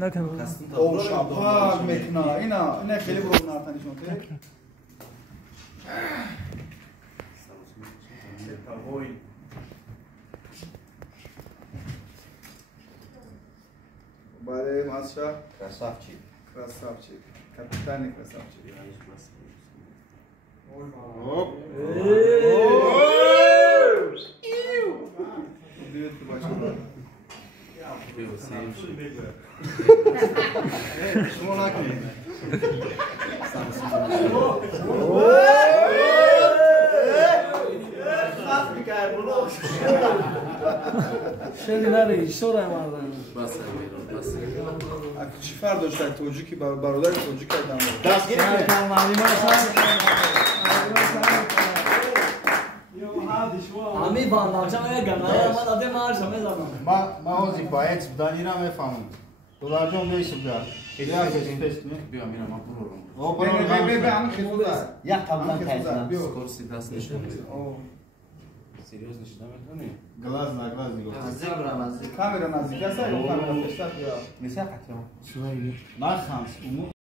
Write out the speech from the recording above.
نکن او شبها میکنه اینا خیلی برو نرتنیشون که برای مازشا Красавчик. красавчик капитан красавчик Оп. Привет, бачок. شما نکنید شنگ نره شوره مردن بس بس چی فرق داشت توجیکی برادر توجیک کردن دست گرفت. همی بانداچم اگه گمنه ما داده مارش همه زمان ما هوزی باید بدانی را میفهمم. دلار جون میشه بیا. بیا که پیست می. بیا میرم من برو او برو به همین خیلی یک قبلا تایید کرسی دست نشون بده سریوس نشون میتونی گلاس نه گلاس دیگه. نزدیک برم نزدیک کامera نزدیک است یا کامera پشت یا میشه قطعا نه خمس.